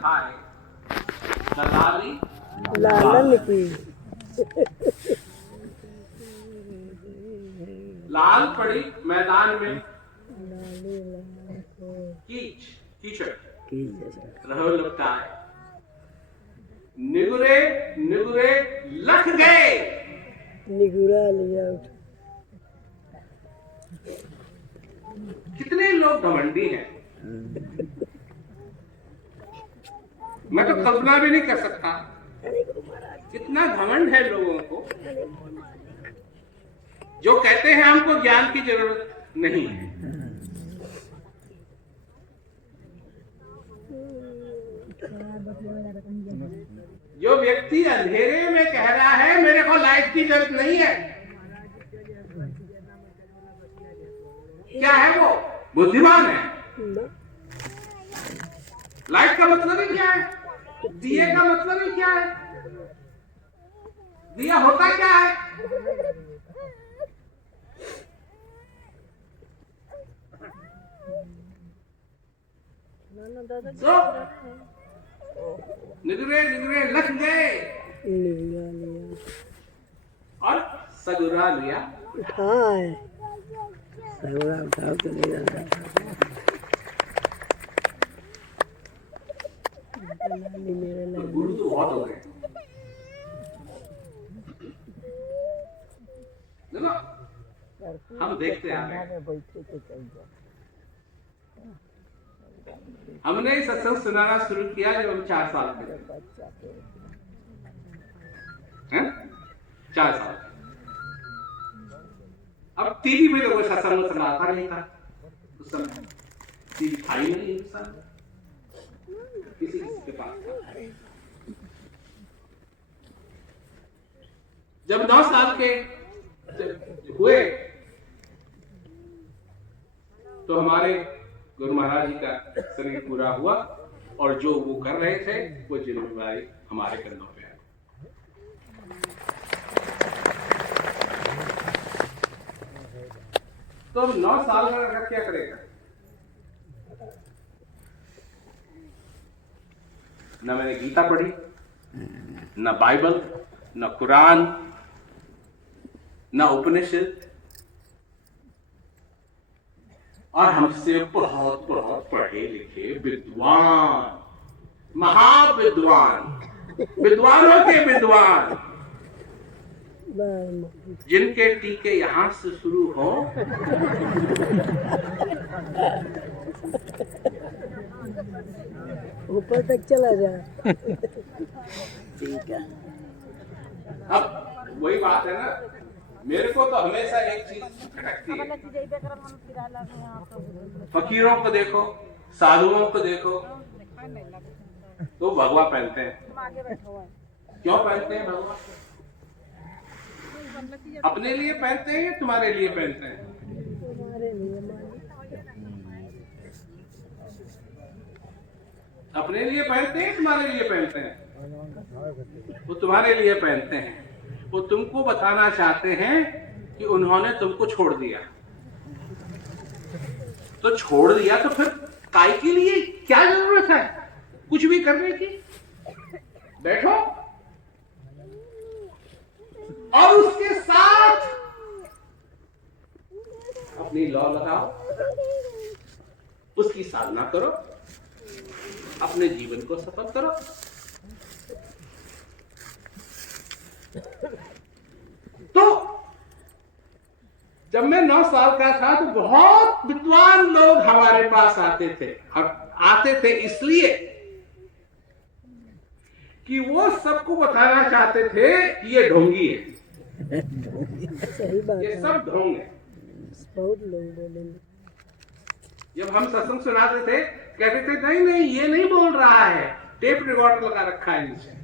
खाए दलाली लालन की लाल पड़ी मैदान में कीचड़ रहो लुटाए निगुरे निगुरे लख गए निगुरा लिया उठ। कितने लोग घमंडी हैं, मैं तो कल्पना भी नहीं कर सकता कितना घमंड है लोगों को जो कहते हैं हमको ज्ञान की जरूरत नहीं है। जो व्यक्ति अंधेरे में कह रहा है मेरे को लाइट की जरूरत नहीं है, क्या है वो? बुद्धिमान है। लाइट का मतलब ही क्या है? दिए का मतलब ही क्या है? दिया होता क्या है? तो निगरे निगरे लख गए और सगुरा लिया उठाए। सगुरा उठाओ तो नहीं रहता। तो गुरु तो बहुत हो गए। देखो हम देखते आ रहे हैं, हमने सत्संग सुनाना शुरू किया जब हम 4 साल के हैं, 4 साल। अब टीवी में तो कोई सत्संग सुनाता नहीं था उस समय, टीवी था ही नहीं हिंदुस्तान किसी के पास था। जब 9 साल के हुए तो हमारे गुरु महाराज जी का शरीर पूरा हुआ और जो वो कर रहे थे वो जिम्मेदारी हमारे कंधों पे है। तो 9 साल का लड़का क्या करेगा? न मैंने गीता पढ़ी, न बाइबल, न कुरान, न उपनिषद, और हमसे बहुत बहुत पढ़े लिखे विद्वान, महाविद्वान, विद्वानों के विद्वान, जिनके टीके यहां से शुरू हो ऊपर तक चला जाए। ठीक है। अब वही बात है ना, मेरे को तो हमेशा एक चीज खटकती है, फकीरों को देखो, साधुओं को देखो, तो भगवा पहनते हैं। क्यों पहनते हैं भगवा? अपने लिए पहनते हैं या तुम्हारे लिए पहनते हैं? अपने लिए पहनते हैं, तुम्हारे लिए पहनते हैं? वो तुम्हारे लिए पहनते हैं। वो तुमको बताना चाहते हैं कि उन्होंने तुमको छोड़ दिया, तो छोड़ दिया तो फिर काय के लिए क्या जरूरत है कुछ भी करने की? बैठो और उसके साथ अपनी लौ लगाओ, उसकी साधना करो, अपने जीवन को सफल करो। तो जब मैं 9 साल का था तो बहुत विद्वान लोग हमारे पास आते थे, और आते थे इसलिए कि वो सबको बताना चाहते थे कि ये ढोंगी है। सही बात ये है। सब ढोंग है। बहुत लोग बोलेंगे। जब हम सत्संग सुनाते थे कहते थे नहीं नहीं ये नहीं बोल रहा है, टेप रिकॉर्डर लगा रखा है नीचे।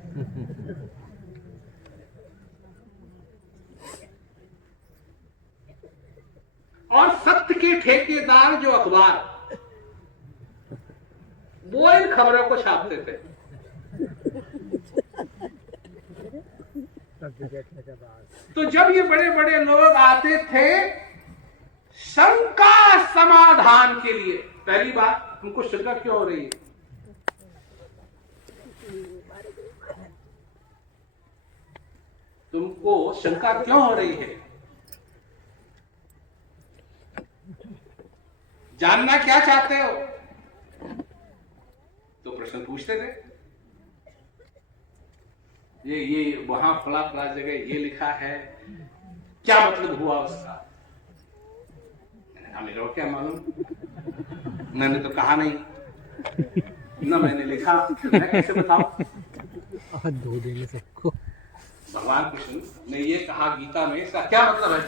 और सत्य के ठेकेदार जो अखबार, वो इन खबरों को छापते थे। तो जब ये बड़े बड़े लोग आते थे शंका समाधान के लिए, पहली बात हमको शंका क्यों हो रही है? तुमको शंका क्यों हो रही है? जानना क्या चाहते हो? तो प्रश्न पूछते थे। ये वहां फला फला जगह ये लिखा है, क्या मतलब हुआ उसका? मैंने कहा मेरे को क्या मालूम, मैंने तो कहा नहीं, ना मैंने लिखा, मैं कैसे बताऊं? धो देंगे सबको। भगवान कृष्ण ने ये कहा गीता में, इसका क्या मतलब है?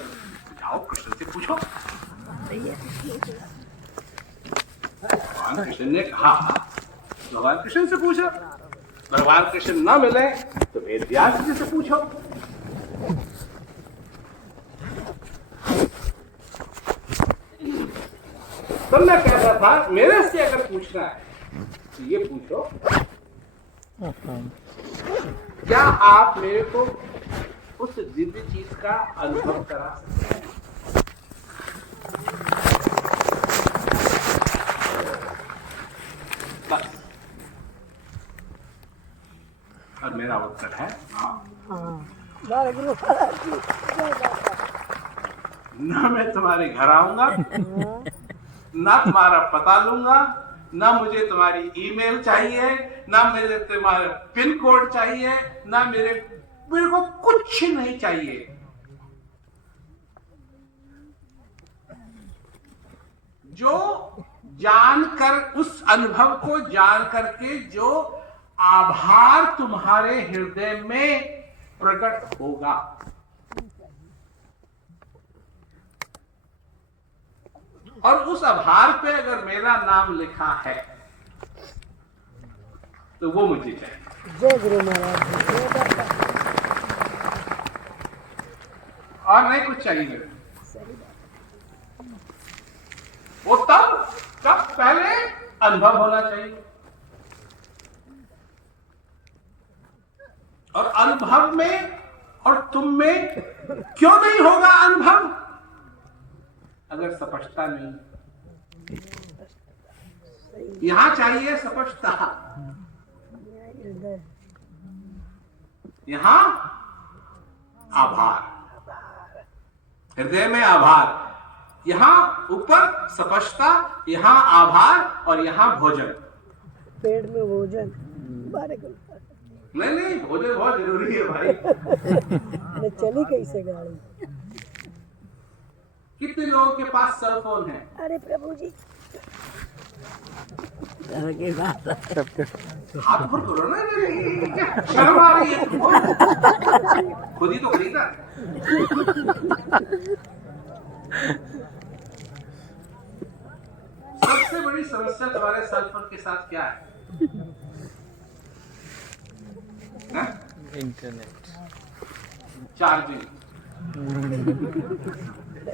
जाओ कृष्ण से पूछो। भगवान कृष्ण ने कहा, भगवान कृष्ण से पूछो। भगवान कृष्ण ना मिले तो वेद व्यास जी से पूछो। तब मैं कहता था मेरे से अगर पूछना है तो ये पूछो, क्या आप मेरे को उस दिव्य चीज का अनुभव करा सकते हैं? बस। और मेरा उत्तर है ना मैं तुम्हारे घर आऊंगा, ना तुम्हारा पता लूंगा, ना मुझे तुम्हारी ईमेल चाहिए, ना मेरे तुम्हारा पिन कोड चाहिए, ना मेरे को कुछ नहीं चाहिए। जो जानकर, उस अनुभव को जान करके जो आभार तुम्हारे हृदय में प्रकट होगा, और उस आभार पे अगर मेरा नाम लिखा है तो वो मुझे चाहिए। जय गुरु महाराज। और नहीं कुछ चाहिए मेरे। वो तब पहले अनुभव होना चाहिए, और अनुभव में और तुम में क्यों नहीं होगा अनुभव? अगर स्पष्टता नहीं। यहां चाहिए स्पष्टता, यहां आभार, हृदय में आभार, यहां ऊपर स्पष्टता, यहां आभार, और यहां भोजन। पेट में भोजन। नहीं, भोजन बहुत जरूरी है भाई। चली कैसे गाड़ी? कितने लोगों के पास सेल फोन है? अरे प्रभु जी, हाथ ऊपर करो ना, क्या शर्म आ रही है तुमको? खुद ही तो खरीदा। सबसे बड़ी समस्या तुम्हारे सेल फोन के साथ क्या है? Internet, charging.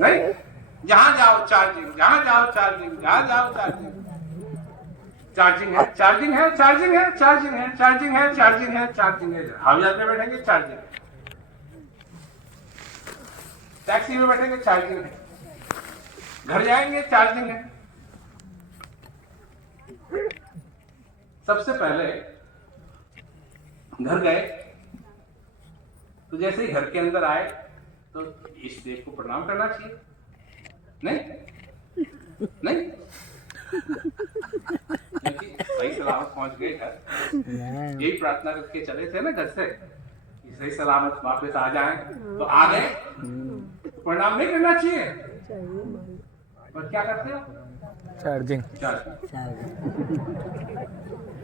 नहीं, जहां जाओ चार्जिंग, जहां जाओ चार्जिंग, जहां जाओ चार्जिंग। चार्जिंग है, चार्जिंग है, चार्जिंग है, चार्जिंग है, चार्जिंग है, चार्जिंग है, चार्जिंग है। हवाई जहाज में बैठेंगे चार्जिंग है, टैक्सी में बैठेंगे चार्जिंग है, घर जाएंगे चार्जिंग है। सबसे पहले घर गए तो जैसे ही घर के अंदर आए तो इस देव को प्रणाम करना चाहिए। नहीं, क्योंकि सही सलामत पहुंच गए घर, यही प्रार्थना करके चले थे ना घर से, सही सलामत वापस आ जाएं, तो आ गए, प्रणाम नहीं करना चाहिए। और क्या करते हो? चार्जिंग।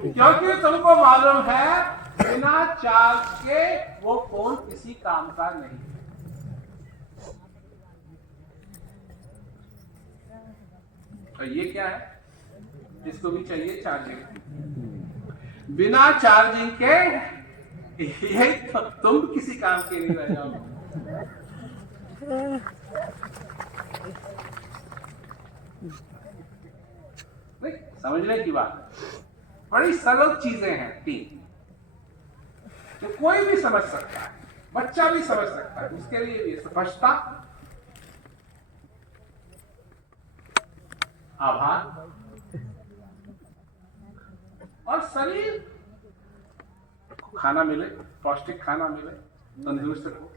क्योंकि तुमको मालूम है बिना चार्ज के वो फोन किसी काम का नहीं। और ये क्या है? इसको भी चाहिए चार्जिंग। बिना चार्जिंग के यही तो तुम किसी काम के नहीं रह जाओगे। नहीं, समझने की बात, बड़ी सरल चीजें हैं तीन, जो कोई भी समझ सकता है, बच्चा भी समझ सकता है। उसके लिए भी स्पष्टता, आभार, और शरीर को खाना मिले, पौष्टिक खाना मिले, तंदुरुस्त रहो।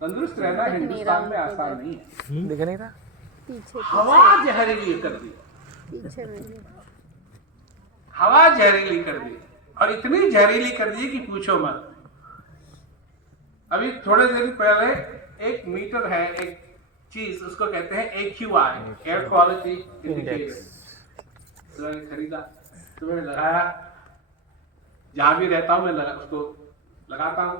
तंदुरुस्त रहना हिंदुस्तान में आसान नहीं है। दिख नहीं था पीछे हवा जहरीली कर दी, पीछे में हवा जहरीली कर दी, और इतनी जहरीली कर दी कि पूछो मत। अभी थोड़े दिन पहले एक मीटर है, एक चीज, उसको कहते हैं AQI, एयर क्वालिटी इंडिकेटर। तुमने खरीदा, तुमने लगाया, जहां भी रहता हूं मैं उसको लगाता हूं,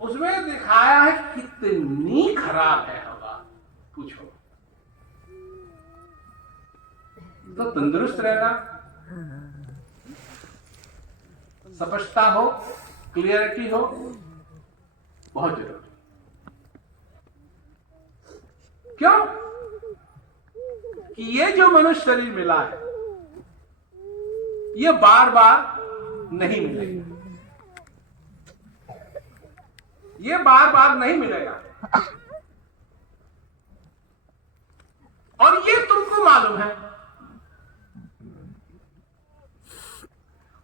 उसमें दिखाया है कितनी खराब है हवा, पूछो। तो तंदुरुस्त रहना, स्पष्टता हो, क्लियरिटी हो, बहुत जरूरी। क्यों? कि ये जो मनुष्य शरीर मिला है, ये बार बार नहीं मिलेगा, ये बार बार नहीं मिलेगा, और ये तुमको मालूम है।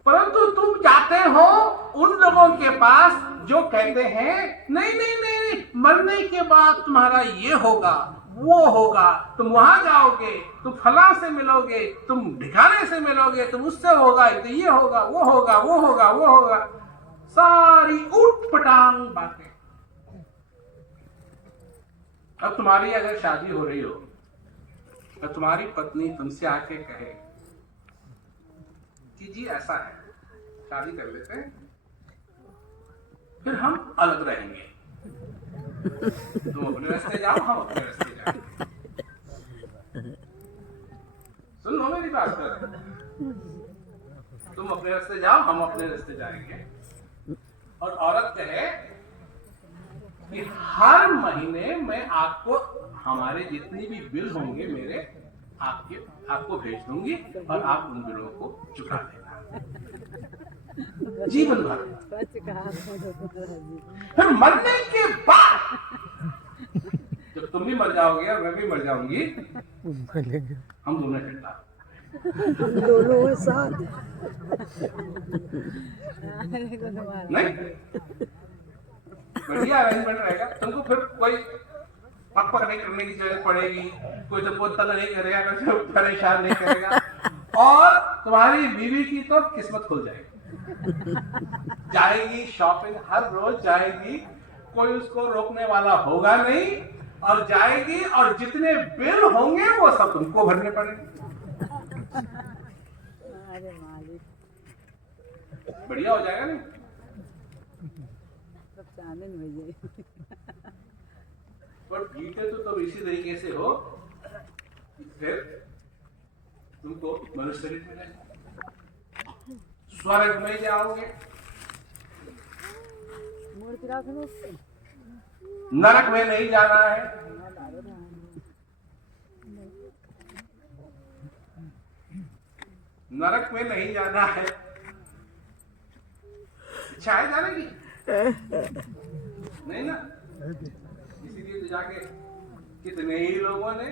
परंतु तुम जाते हो उन लोगों के पास जो कहते हैं नहीं नहीं नहीं, मरने के बाद तुम्हारा ये होगा, वो होगा, तुम वहां जाओगे, तुम फला से मिलोगे, तुम ढिकाने से मिलोगे, तुम उससे होगा, तो ये होगा, वो होगा, वो होगा, वो होगा, सारी उठ पटांग बातें। अब तुम्हारी अगर शादी हो रही हो, तो तुम्हारी पत्नी तुमसे आके कहे कि जी ऐसा है, शादी कर लेते हैं, फिर हम अलग रहेंगे, तुम अपने रास्ते जाओ, हम अपने रास्ते जाएंगे। सुन लो मेरी बात कर, तुम अपने रास्ते जाओ, हम अपने रास्ते जाएंगे। और औरत कहे कि हर महीने मैं आपको हमारे जितनी भी बिल होंगे मेरे, आपको भेज दूंगी, और आप उन बिलों को चुका देना जीवन भर। फिर मरने के बाद जब तुम भी मर जाओगे और मैं भी मर जाऊंगी, हम दोनों इकट्ठा, दोनों साथ नहीं बढ़िया अरेंजमेंट रहेगा। तुमको फिर कोई पक नहीं करने की जरूरत पड़ेगी, कोई तुमको तंग नहीं करेगा, कोई परेशान नहीं करेगा, और तुम्हारी बीवी की तो किस्मत खुल जाएगी, जाएगी शॉपिंग, हर रोज जाएगी, कोई उसको रोकने वाला होगा नहीं, और जाएगी, और जितने बिल होंगे वो सब तुमको भरने पड़ेंगे। बढ़िया हो जाएगा नहीं? पर जीते तो तुम इसी तरीके से हो, फिर तुमको मनुष्य शरीर मिलेगा, स्वर्ग में जाओगे, नरक में नहीं जाना है। नरक में नहीं जाना है, इच्छा है जाने की? नहीं ना, इसीलिए तो जाके कितने ही लोगों ने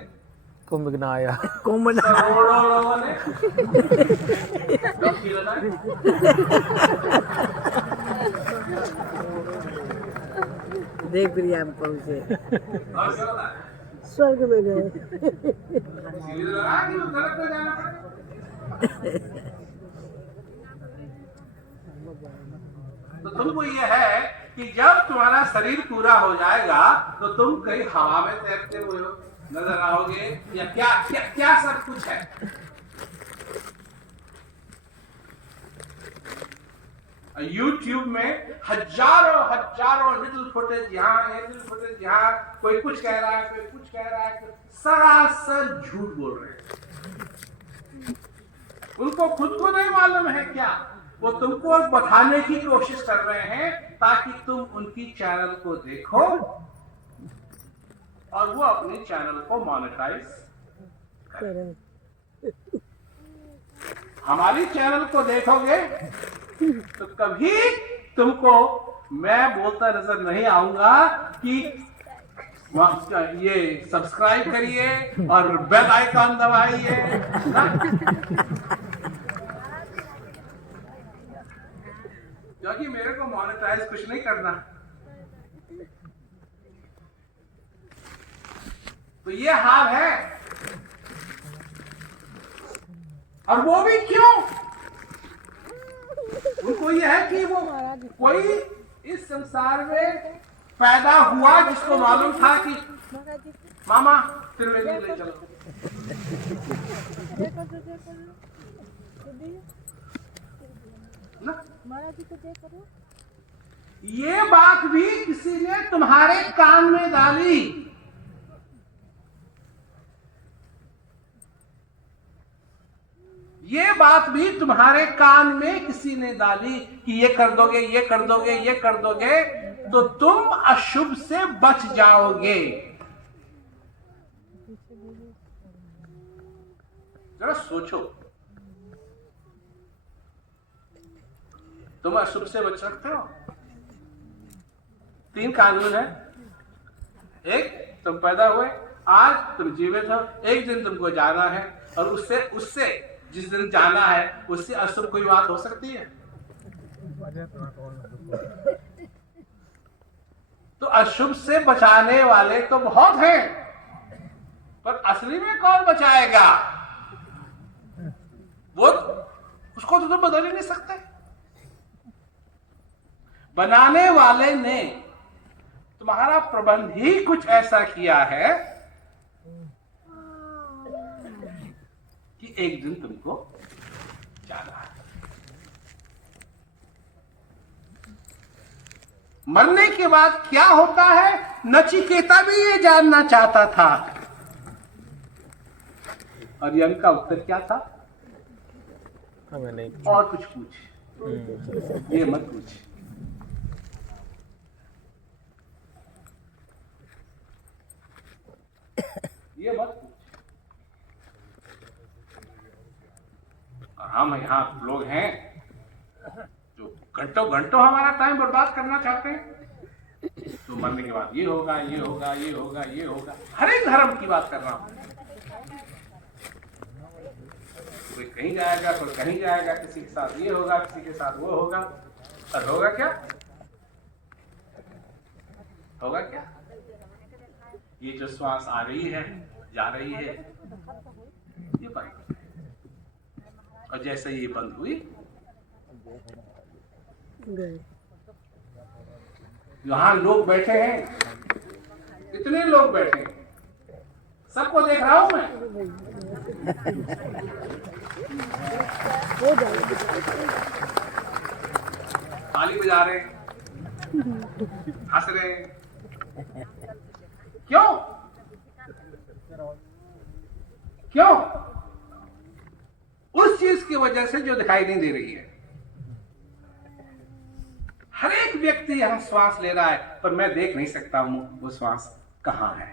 कुंभ ना आया, करोड़ों लोगों ने डुबकी लगाई। देख प्रिया हम पहुंचे, और क्या होता है? स्वर्ग में गए। इसीलिए तो लगा कि नरक में जाना पड़ेगा। तो तुमको ये है कि जब तुम्हारा शरीर पूरा हो जाएगा तो तुम कहीं हवा में तैरते हुए नजर आओगे, या क्या क्या क्या सब कुछ है। YouTube में हजारों लिटिल फुटेज, यहाँ लिटिल फुटेज, यहाँ कोई कुछ कह रहा है, कोई कुछ कह रहा है, सरासर झूठ बोल रहे हैं। उनको खुद को नहीं मालूम है क्या, वो तुमको बताने की कोशिश कर रहे हैं ताकि तुम उनकी चैनल को देखो और वो अपने चैनल को मोनेटाइज करें। हमारी चैनल को देखोगे तो कभी तुमको मैं बोलता नजर नहीं आऊंगा कि ये सब्सक्राइब करिए और बेल आइकॉन दबाइए। क्योंकि मेरे को मोनेटाइज एक्सरसाइज कुछ नहीं करना। तो ये हाल है। और वो भी क्यों? उनको ये है कि वो कोई इस संसार में पैदा हुआ जिसको मालूम था कि मामा त्रिवेणी ले चलो। ये बात भी किसी ने तुम्हारे कान में डाली। ये बात भी तुम्हारे कान में किसी ने डाली कि ये कर दोगे, ये कर दोगे, ये कर दोगे तो तुम अशुभ से बच जाओगे। जरा सोचो, तुम अशुभ से बच सकते हो? 3 कानून है। एक, तुम पैदा हुए, आज तुम जीवित हो, एक दिन तुमको जाना है, और उससे जिस दिन जाना है उससे अशुभ कोई बात हो सकती है? तो अशुभ से बचाने वाले तो बहुत हैं, पर असली में कौन बचाएगा? वो उसको तो तुम बदल ही नहीं सकते। बनाने वाले ने तुम्हारा प्रबंध ही कुछ ऐसा किया है कि एक दिन तुमको जाना है। मरने के बाद क्या होता है, नचिकेता भी ये जानना चाहता था। और यम का उत्तर क्या था? हमें नहीं और कुछ पूछ, ये मत पूछ। ये मत पूछ। और हम यहाँ लोग हैं जो घंटों घंटों हमारा टाइम बर्बाद करना चाहते हैं। तो मरने के बाद ये होगा, ये होगा, ये होगा, ये होगा। हर एक धर्म की बात कर रहा हूं। कोई कहीं जाएगा, कोई कहीं जाएगा, किसी के साथ ये होगा, किसी के साथ वो होगा। और होगा क्या? होगा क्या? ये जो श्वास आ रही है, जा रही है, ये बंद। और जैसे ये बंद हुई, यहां लोग बैठे हैं, कितने लोग बैठे हैं, सबको देख रहा हूं मैं। ताली बजा रहे हैं, हंस रहे हैं। क्यों? क्यों? उस चीज की वजह से जो दिखाई नहीं दे रही है। हर एक व्यक्ति यहां श्वास ले रहा है, पर मैं देख नहीं सकता हूं वो श्वास कहां है।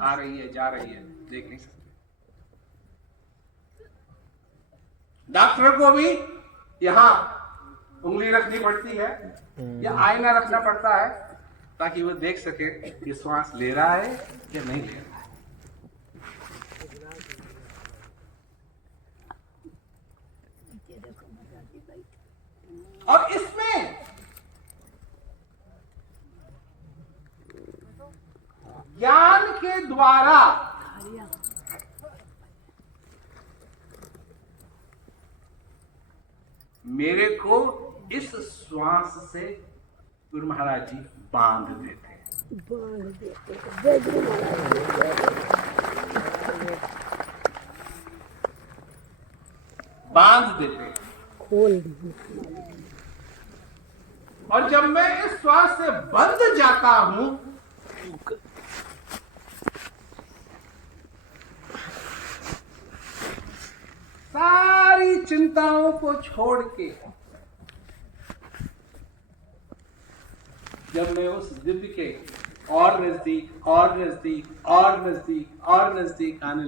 आ रही है, जा रही है, देख नहीं सकते। डॉक्टर को भी यहां उंगली रखनी पड़ती है या आईना रखना पड़ता है ताकि वो देख सके कि श्वास ले रहा है या नहीं ले रहा है। और इसमें ज्ञान के द्वारा मेरे को इस श्वास से गुरु महाराज जी बांध देते हैं। बांध देते हैं, खोल दीजिए। और जब मैं इस श्वास से बंध जाता हूं, सारी चिंताओं को छोड़ के जब मैं उस दिव्य के और नजदीक और नजदीक और नजदीक और नजदीक आने